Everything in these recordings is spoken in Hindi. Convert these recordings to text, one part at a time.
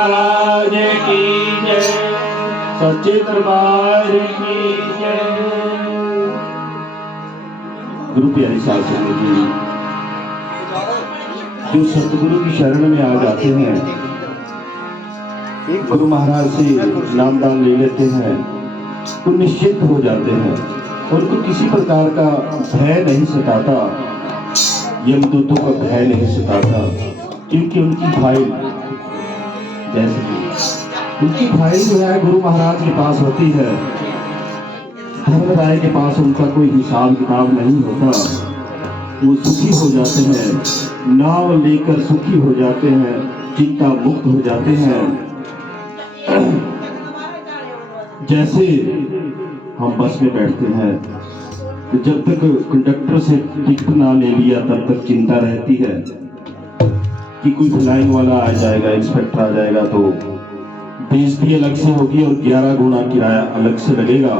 महाराज की जय, सच्चे दरबार की जय। गुरु प्यारे साध संगत जी, जो सतगुरु की शरण में आ जाते हैं, गुरु महाराज से नामदान ले लेते हैं, तो निश्चित हो जाते हैं। उनको किसी प्रकार का भय नहीं सताता, यमदूतों का भय नहीं सताता, क्योंकि उनकी फाइल जैसे उनकी फाइल जो है गुरु महाराज के पास होती है। धर्मराय के पास उनका कोई हिसाब किताब नहीं होता। वो सुखी हो जाते हैं, नाव लेकर सुखी हो जाते हैं, चिंता मुक्त हो जाते हैं। जैसे हम बस में बैठते हैं तो जब तक कंडक्टर से टिकट ना ले लिया तब तक चिंता रहती है कि कोई फ्लाइंग वाला आ जाएगा, इंस्पेक्टर आ जाएगा तो बेइज्जती अलग से होगी और 11 गुना किराया अलग से लगेगा।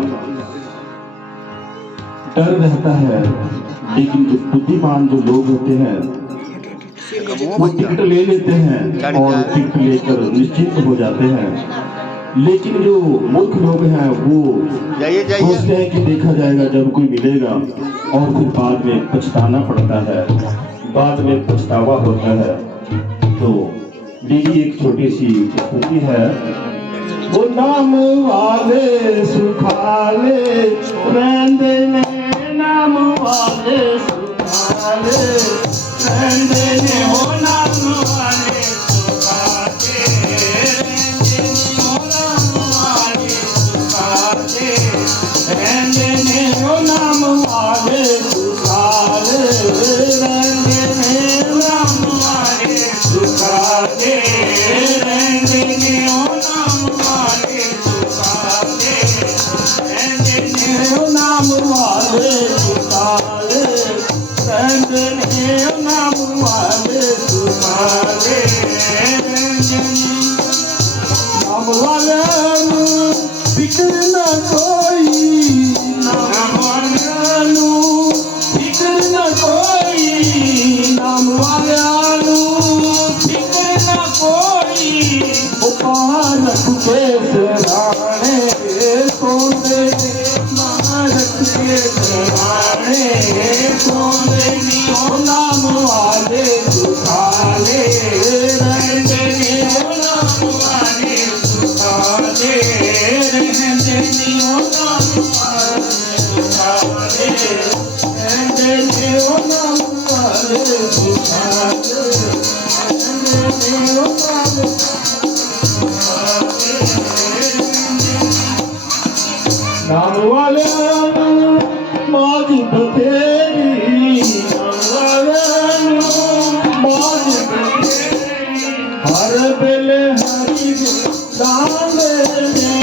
डर रहता है। लेकिन जो बुद्धिमान जो लोग होते हैं वो टिकट ले लेते हैं और टिकट लेकर निश्चिंत हो जाते हैं। लेकिन जो मूर्ख लोग हैं वो सोचते हैं कि देखा जाएगा जब कोई मिलेगा, और फिर बाद में पछताना पड़ता है, बाद में पछतावा होता है। तो मेरी एक छोटी सी स्तुति है। वो नाम वाले सुखाले रहंदे ने, नाम वाले सुखाले रहंदे ने, हो नाम वाले सुखाले रहंदे ने, हो नाम वाले सुखाले रहंदे ने, हो नाम वाले सुखाले रहंदे ने, नाम वाले सुखाले रहंदे ने, हो नाम वाले सुखाले रहंदे ने, हो नाम वाले सुखाले रहंदे ने, हो नाम वाले सुखाले रहंदे ने। नाम वाले नू फिक्र न कोई, नाम वाले नू फिक्र न कोई, नाम वाले नू फिक्र न कोई। वो पारख के सराणे सोंदे, मारख के सराणे सोंदे नी, हो नाम वाले सुखाले रहंदे ने, हो नाम वाले सुखाले रहंदे ने, हो नाम वाले सुखाले रहंदे ने, हो नाम वाले सुखाले रहंदे ने, हो नाम नाम वाले मौज बतेरी, नाम वाले मौज बतेरी, हर बेले हरि गुण गावे ने,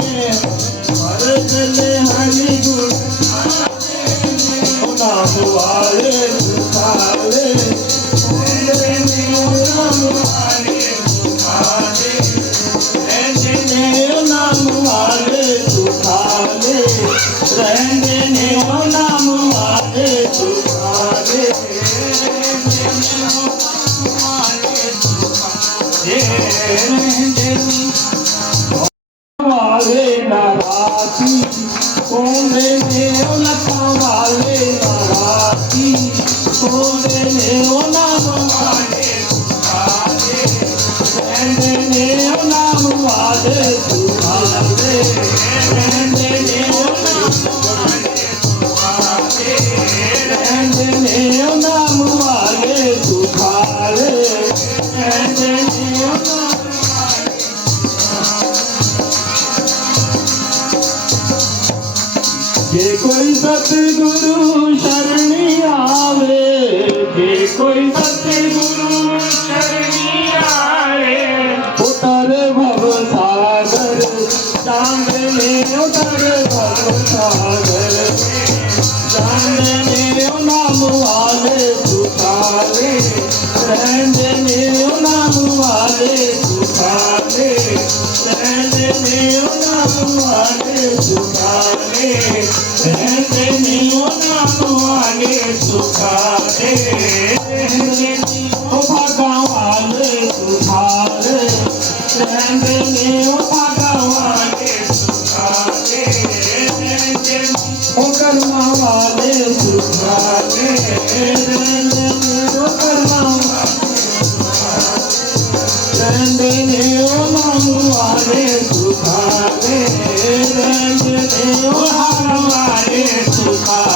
हर बेले हरि गुण गावे ने, नाम वाले सुखाले रहंदे ने, नाम वाले सुखाले रहंदे ने, नाम वाले सुखाले रहंदे ने, हो नाम वाले सुखाले रहंदे ने, हो नाम वाले सुखाले रहंदे ने। वाले नाराती सोंदे ने, हो लखा वाले नाराती सोंदे ने, हो नाम वाले सुखाले रहंदे ने, हो नाम वाले सुखाले रहंदे ने, हो नाम वाले सुखाले रहंदे ने, हो नाम वाले सुखाले रहंदे ने, हो नाम जे कोई सतगुरु शरणी आवे, जे कोई सतगुरु शरणी आवे, उतर भव सागर चांदने, उतर भव सागर चांदने, हो नाम वाले सुखाले रहंदे ने, हो नाम वाले सुखाले रहंदे ने, हो नाम वाले सुखाले रहंदे ने, हो नाम वाले सुखाले रहंदे ने, हो भागा वाले सुखाले रहंदे वाले सुखावे रंजने ओ नाम वाले सुखावे रंजने ओ नाम वाले सुखावे